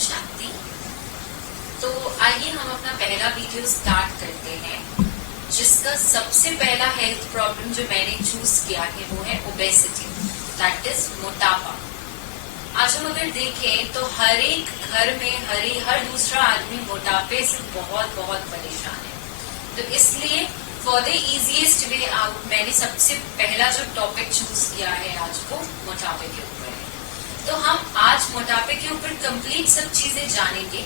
शांति। तो आइए हम अपना पहला वीडियो स्टार्ट करते हैं, जिसका सबसे पहला हेल्थ प्रॉब्लम जो मैंने चूज किया है वो है ओबेसिटी, दैट इज मोटापा। आज हम अगर देखें तो हर एक घर में हर दूसरा आदमी मोटापे से बहुत परेशान है। तो इसलिए for the easiest way out मैंने सबसे पहला जो टॉपिक चूज किया है आज को मोटापे के ऊपर है। तो हम आज मोटापे के ऊपर कंप्लीट सब चीजें जानेंगे,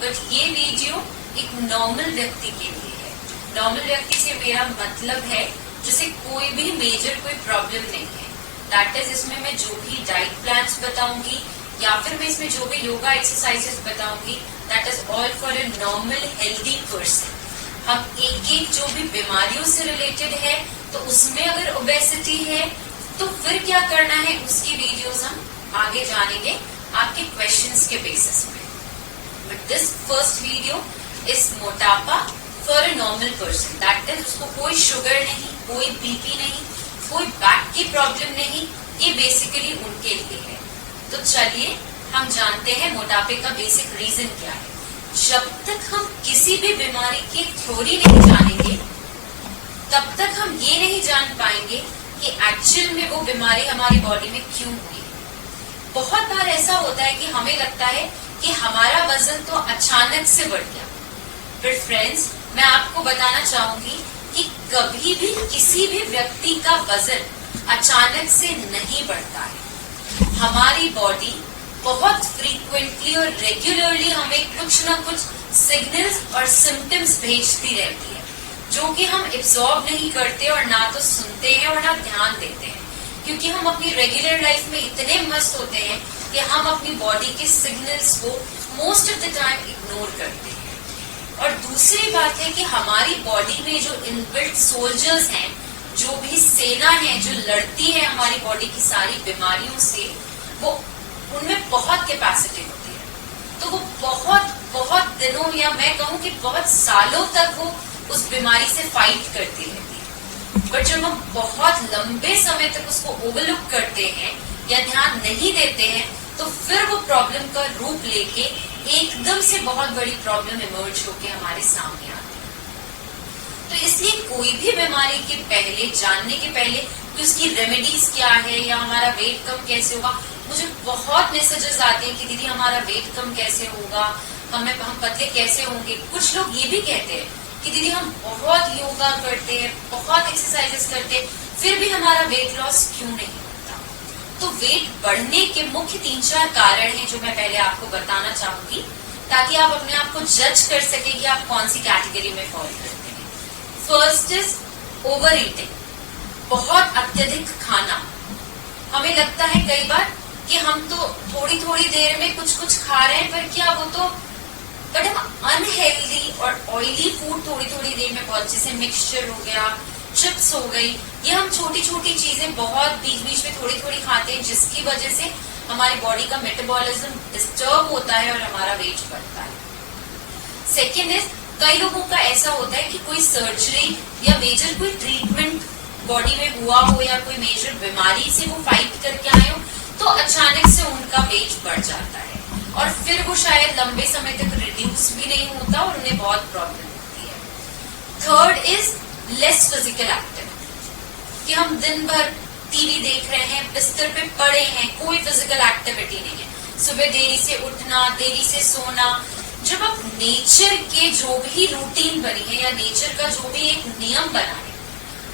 बट ये वीडियो एक नॉर्मल व्यक्ति के लिए है। नॉर्मल व्यक्ति से मेरा मतलब है जिसे कोई भी मेजर कोई प्रॉब्लम नहीं है। दैट इज इसमें मैं जो भी डाइट प्लान्स बताऊंगी या फिर मैं इसमें जो भी योगा एक्सरसाइजेस बताऊंगी, that is all for a normal healthy person. हम एक जो भी बीमारियों से रिलेटेड है तो उसमें अगर ओबेसिटी है तो फिर क्या करना है उसकी वीडियोस हम आगे जानेंगे आपके क्वेश्चंस के बेसिस में। But this first video is मोटापा for a normal person, that is उसको कोई शुगर नहीं, कोई बीपी नहीं, कोई बैक की प्रॉब्लम नहीं, ये बेसिकली उनके लिए है। तो चलिए हम जानते हैं मोटापे का बेसिक रीजन क्या है। जब तक हम किसी भी बीमारी की थ्योरी नहीं जानेंगे तब तक हम ये नहीं जान पाएंगे कि एक्चुअल में वो बीमारी हमारी बॉडी में क्यों हुई। बहुत बार ऐसा होता है कि हमें लगता है कि हमारा वजन तो अचानक से बढ़ गया, पर फ्रेंड्स मैं आपको बताना चाहूंगी कि कभी भी किसी भी व्यक्ति का वजन अचानक से नहीं बढ़ता है। हमारी बॉडी बहुत फ्रीक्वेंटली और रेगुलरली हमें कुछ ना कुछ सिग्नल्स और सिम्टम्स भेजती रहती है, जो कि हम एब्जॉर्ब नहीं करते और ना तो सुनते हैं और ना ध्यान देते हैं, क्योंकि हम अपनी रेगुलर लाइफ में इतने मस्त होते हैं कि हम अपनी बॉडी के सिग्नल्स को most of the time ignore करते हैं। और दूसरी बात है कि हमारी बॉडी में जो इनबिल्ट सोल्जर्स हैं, जो भी सेना है जो लड़ती है हमारी बॉडी की सारी बीमारियों से, वो उनमें बहुत कैपेसिटी होती है। तो वो बहुत दिनों या मैं कहूँ कि बहुत सालों तक वो उस बीमारी से फाइट करती रहती है। बट जब हम बहुत लंबे समय तक उसको ओवरलुक करते हैं या ध्यान नहीं देते हैं तो फिर वो प्रॉब्लम का रूप लेके एकदम से बहुत बड़ी प्रॉब्लम इमर्ज होके हमारे सामने आती है। तो इसलिए कोई भी बीमारी के पहले जानने के पहले कि उसकी रेमेडीज क्या है या हमारा वेट कम कैसे होगा, मुझे बहुत मैसेजेस आते हैं कि दीदी हमारा वेट कम कैसे होगा, हम पतले कैसे होंगे। कुछ लोग ये भी कहते हैं कि दीदी हम बहुत योगा करते हैं, बहुत एक्सरसाइजेस करते हैं, फिर भी हमारा वेट लॉस क्यों नहीं होता। तो वेट बढ़ने के मुख्य 3-4 कारण हैं जो मैं पहले आपको बताना चाहूंगी, ताकि आप अपने आप को जज कर सके कि आप कौन सी कैटेगरी में फॉल करते हैं। फर्स्ट इज ओवर ईटिंग, बहुत अत्यधिक खाना। हमें लगता है कई बार कि हम तो थोड़ी देर में कुछ खा रहे हैं, पर क्या वो तो बट हम अनहेल्दी और ऑयली फूड थोड़ी देर में बहुत, जैसे मिक्सचर हो गया, चिप्स हो गई, ये हम छोटी चीजें बहुत बीच में थोड़ी खाते हैं, जिसकी वजह से हमारी बॉडी का मेटाबॉलिज्म डिस्टर्ब होता है और हमारा वेट बढ़ता है। सेकेंड इज कई लोगों का ऐसा होता है कि कोई सर्जरी या मेजर कोई ट्रीटमेंट बॉडी में हुआ हो या कोई मेजर बीमारी से वो फाइट करके आए हो तो अचानक से उनका वेट बढ़ जाता है और फिर वो शायद लंबे समय तक रिड्यूस भी नहीं होता और उन्हें बहुत प्रॉब्लम होती है। Third is less physical activity, कि हम दिन भर टीवी देख रहे हैं, बिस्तर पे पड़े हैं, कोई फिजिकल एक्टिविटी नहीं है, सुबह देरी से उठना, देरी से सोना। जब आप नेचर के जो भी रूटीन बनी है या नेचर का जो भी एक नियम बना है,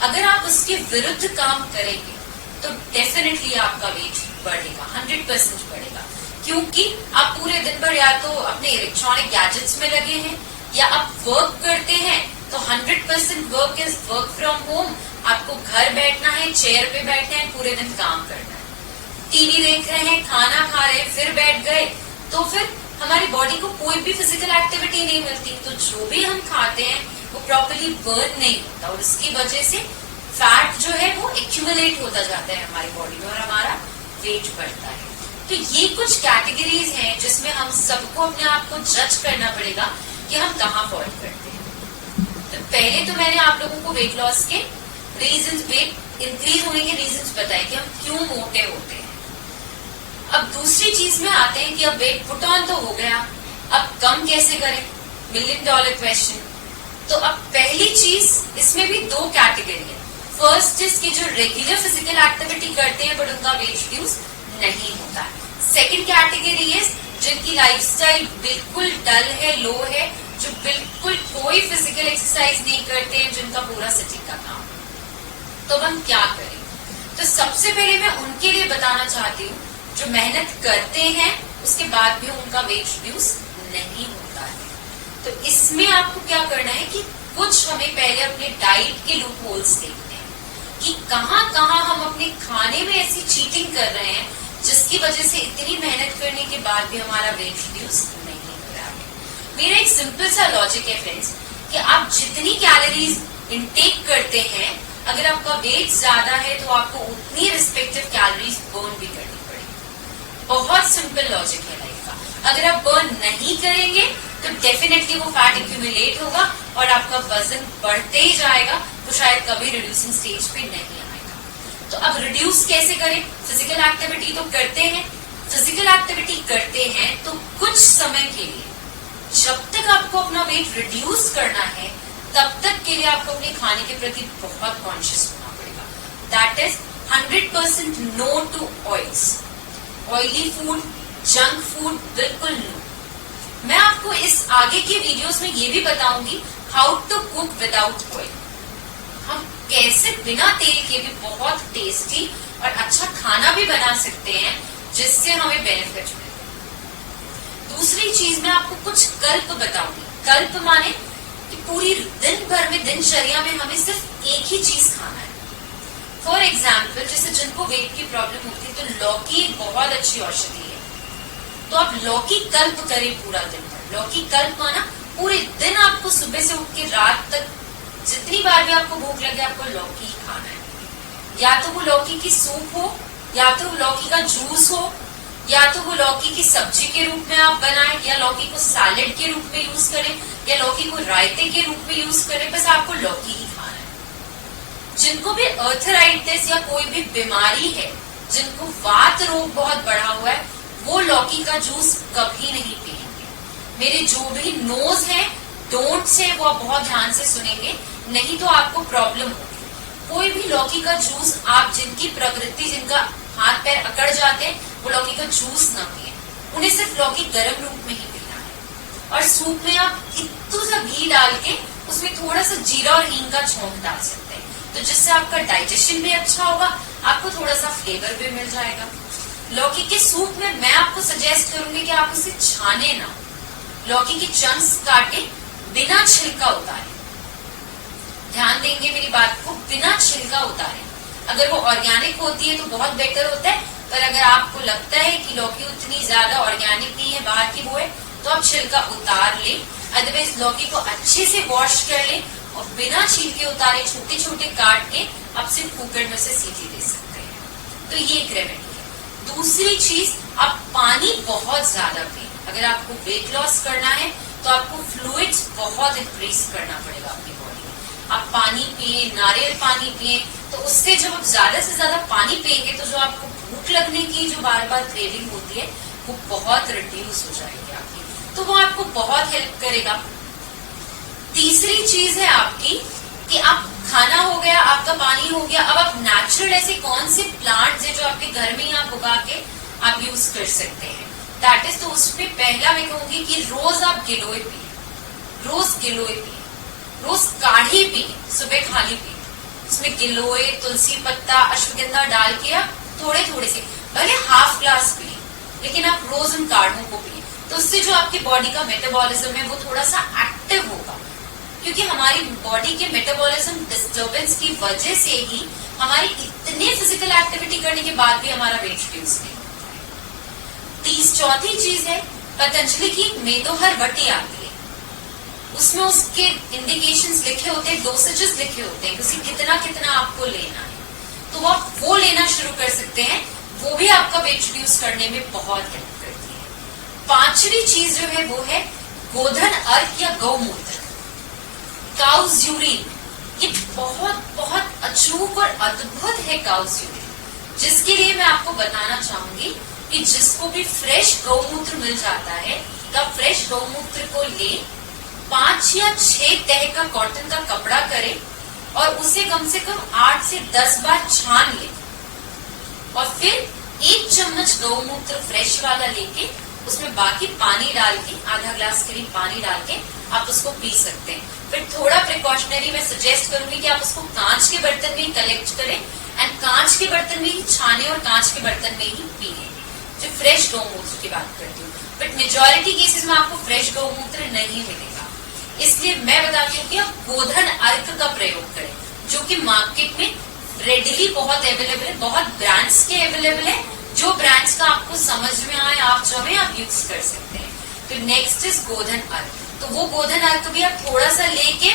अगर आप उसके विरुद्ध काम करेंगे तो डेफिनेटली आपका वेट बढ़ेगा, 100% बढ़ेगा, क्योंकि आप पूरे दिन भर या तो अपने इलेक्ट्रॉनिक गैजेट्स में लगे हैं या आप वर्क करते हैं, तो 100% work is work from home. आपको घर बैठना है, चेयर पे बैठना है, पूरे दिन काम करना है। टीवी देख रहे हैं, खाना खा रहे हैं, फिर बैठ गए, तो फिर हमारी बॉडी को कोई भी फिजिकल एक्टिविटी नहीं मिलती, तो जो भी हम खाते हैं वो प्रॉपरली बर्न नहीं होता और इसकी वजह से फैट जो है वो एक्यूमुलेट होता जाता है हमारी बॉडी में और हमारा वेट बढ़ता है। तो ये कुछ कैटेगरीज हैं जिसमें हम सबको अपने आप को जज करना पड़ेगा कि हम कहाँ फॉल करते हैं। तो पहले तो मैंने आप लोगों को वेट लॉस के रीजंस, वेट इंक्रीज होने के रीजंस बताए कि हम क्यों मोटे होते हैं। अब दूसरी चीज में आते हैं कि अब वेट पुट ऑन तो हो गया, अब कम कैसे करें, $1,000,000 क्वेश्चन। तो अब पहली चीज, इसमें भी 2 कैटेगरी है। फर्स्ट इज कि जो रेगुलर फिजिकल एक्टिविटी करते हैं बट उनका वेट रिड्यूस नहीं होता है। सेकंड कैटेगरी है जिनकी लाइफस्टाइल बिल्कुल डल है, लो है, जो बिल्कुल कोई फिजिकल एक्सरसाइज नहीं करते हैं, जिनका पूरा सिटिंग का काम। तो अब हम क्या करें? तो सबसे पहले मैं उनके लिए बताना चाहती हूँ जो मेहनत करते हैं उसके बाद भी उनका वेट रिड्यूस नहीं होता है। तो इसमें आपको क्या करना है कि कुछ हमें पहले अपने डाइट के लूप होल्स देखने हैं कि कहाँ कहाँ हम अपने खाने में ऐसी चीटिंग कर रहे हैं जिसकी वजह से इतनी मेहनत करने के बाद भी हमारा वेट रिड्यूस नहीं हो रहा है। मेरा एक सिंपल सा लॉजिक है फ्रेंड्स कि आप जितनी कैलोरीज इंटेक करते हैं, अगर आपका वेट ज्यादा है तो आपको उतनी रिस्पेक्टिव कैलोरीज बर्न भी करनी पड़ेगी। बहुत सिंपल लॉजिक है लाइफ का। अगर आप बर्न नहीं करेंगे तो डेफिनेटली वो फैट एक्यूमुलेट होगा और आपका वजन बढ़ते ही जाएगा, तो शायद कभी रिड्यूसिंग स्टेज पे नहीं आएगा। तो अब रिड्यूस कैसे करें? फिजिकल एक्टिविटी तो करते हैं, फिजिकल एक्टिविटी करते हैं तो कुछ समय के लिए, जब तक आपको अपना वेट रिड्यूस करना है तब तक के लिए आपको अपने खाने के प्रति बहुत कॉन्शियस होना पड़ेगा। That is 100% no to oils, oily food, junk food बिल्कुल नो। मैं आपको इस आगे के वीडियोस में ये भी बताऊंगी how to cook without oil, हम कैसे बिना तेल के भी बहुत टेस्टी और अच्छा खाना भी बना सकते हैं जिससे हमें बेनिफिट मिले। दूसरी चीज मैं आपको कुछ कल्प बताऊंगी। कल्प माने कि पूरी दिन भर में दिनचर्या में हमें सिर्फ एक ही चीज खाना है। फॉर एग्जाम्पल, जैसे जिनको वेट की प्रॉब्लम होती है तो लौकी एक बहुत अच्छी औषधि है, तो आप लौकी कल्प करें पूरा दिन भर। लौकी कल्प माना पूरे दिन आपको सुबह से उठ के रात तक जितनी बार भी आपको भूख लगे आपको लौकी ही खाना है। या तो वो लौकी की सूप हो, या तो वो लौकी का जूस हो, या तो वो लौकी की सब्जी के रूप में आप बनाएं, या लौकी को सैलेड के रूप में यूज करें, या लौकी को रायते के रूप में यूज करें, बस आपको लौकी ही खाना है। जिनको भी अर्थराइटिस या कोई भी बीमारी है, जिनको वात रोग बहुत बढ़ा हुआ है, वो लौकी का जूस कभी नहीं पिएंगे। मेरे जो भी नोज है, डोंट्स है, वो आप बहुत ध्यान से सुनेंगे, नहीं तो आपको प्रॉब्लम होगी। कोई भी लौकी का जूस आप जिनकी प्रकृति, जिनका हाथ पैर अकड़ जाते हैं, वो लौकी का जूस ना पिए, उन्हें सिर्फ लौकी गर्म रूप में ही पीना है। और सूप में आप इतना सा घी डाल के उसमें थोड़ा सा जीरा और हींग का छौंक डाल सकते हैं, तो जिससे आपका डाइजेशन भी अच्छा होगा, आपको थोड़ा सा फ्लेवर भी मिल जाएगा। लौकी के सूप में मैं आपको सजेस्ट करूंगी कि आप उसे छाने ना, लौकी के चंक्स काटे, बिना छिलका उतारे। ध्यान देंगे मेरी बात को, बिना छिलका उतारे। अगर वो ऑर्गेनिक होती है तो बहुत बेटर होता है, पर अगर आपको लगता है कि लौकी उतनी ज्यादा ऑर्गेनिक नहीं है, बाहर की वो है, तो आप छिलका उतार लें। अदरवाइज लौकी को अच्छे से वॉश कर लें और बिना छिलके उतारे छोटे छोटे काट के आप सिर्फ कुकर में से सीटी दे सकते हैं। तो ये एक रेमेडी है। दूसरी चीज, आप पानी बहुत ज्यादा पिए। अगर आपको वेट लॉस करना है तो आपको फ्लूइड्स बहुत इंक्रीज करना पड़ेगा अपनी बॉडी में। आप पानी पिए, नारियल पानी पिए, तो उससे जब आप ज्यादा से ज्यादा पानी पिएंगे तो जो आपको भूख लगने की जो बार बार क्रेविंग होती है वो बहुत रिड्यूस हो जाएगी आपकी, तो वो आपको बहुत हेल्प करेगा। तीसरी चीज है आपकी कि आप खाना हो गया, आपका पानी हो गया, अब आप नेचुरल ऐसे कौन से प्लांट्स है जो आपके घर में ही आप उगा के आप यूज कर सकते हैं। दैट इज, तो उसमें पहला मैं कहूंगी कि रोज आप गिलोय पिए, रोज गिलोय पिए, रोज काढ़ी पिए, सुबह खाली पिए, उसमें गिलोय, तुलसी पत्ता, अश्वगंधा डाल के आप थोड़े थोड़े से, भले हाफ ग्लास पिए, लेकिन आप रोज उन काढ़ों को पिए, तो उससे जो आपकी बॉडी का मेटाबॉलिज्म है वो थोड़ा सा एक्टिव होगा। क्योंकि हमारी बॉडी के मेटाबॉलिज्म डिस्टर्बेंस की वजह से ही हमारी इतने फिजिकल एक्टिविटी करने के बाद भी हमारा वेट रिड्यूस नहीं होता है। चौथी चीज है, पतंजलि की मेदोहर वटी आती है, उसमें उसके इंडिकेशंस लिखे होते हैं, डोसेजेस लिखे होते हैं, उसे कितना कितना आपको लेना है, तो आप वो लेना शुरू कर सकते हैं। वो भी आपका वेट रिड्यूस करने में बहुत हेल्प करती है। पांचवी चीज जो है वो है गोधन अर्क या गौमूत्र, काउज यूरिन। ये बहुत बहुत अचूक और अद्भुत है काउज यूरिन, जिसके लिए मैं आपको बताना चाहूंगी कि जिसको भी फ्रेश गौमूत्र मिल जाता है का फ्रेश गौमूत्र को ले 5 या 6 तह का कॉटन का कपड़ा करे और उसे कम से कम 8 से 10 बार छान ले और फिर 1 चम्मच गौमूत्र फ्रेश वाला लेके उसमें बाकी पानी डाल के आधा ग्लास करीब पानी डाल के आप उसको पी सकते हैं। फिर थोड़ा प्रिकॉशनरी मैं सजेस्ट करूंगी कि आप उसको कांच के बर्तन में ही कलेक्ट करें एंड कांच के बर्तन में ही छाने और कांच के बर्तन में ही पिए। जो फ्रेश गौमूत्र की बात करती हूँ, बट मेजोरिटी केसेस में आपको फ्रेश गौमूत्र नहीं मिलेगा, इसलिए मैं बताती हूँ कि आप गोधन अर्क का प्रयोग करें जो कि मार्केट में रेडिली बहुत अवेलेबल है, बहुत ब्रांड्स के अवेलेबल है। जो ब्रांड्स का आपको समझ में आए आप चाहे आप यूज कर सकते हैं। फिर नेक्स्ट इज गोधन अर्क। तो वो गोधन अर्क भी आप थोड़ा सा लेके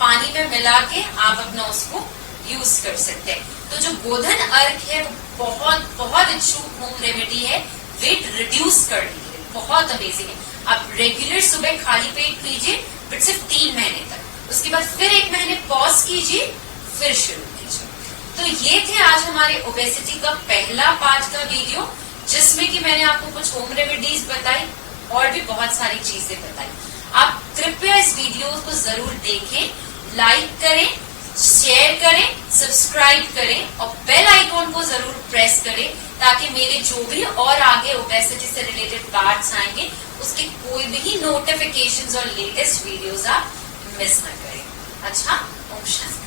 पानी में मिला के आप अपना उसको यूज कर सकते हैं। तो जो गोधन अर्क है बहुत बहुत अच्छी होम रेमेडी है, वेट रिड्यूस करने के लिए बहुत अमेजिंग है। आप रेगुलर सुबह खाली पेट पीजिए बट सिर्फ 3 महीने तक, उसके बाद फिर 1 महीने पॉज कीजिए फिर शुरू कीजिए। तो ये थे आज हमारे ओबेसिटी का पहला पार्ट का वीडियो जिसमें कि मैंने आपको कुछ होम रेमेडीज बताई और भी बहुत सारी चीजें बताई। आप कृपया इस वीडियो को जरूर देखें, लाइक करें, शेयर करें, सब्सक्राइब करें और बेल आइकॉन को जरूर प्रेस करें ताकि मेरे जो भी और आगे ओबेसिटी से रिलेटेड पार्ट्स आएंगे उसके कोई भी नोटिफिकेशंस और लेटेस्ट वीडियोस आप मिस न करें। अच्छा, ओम शांति।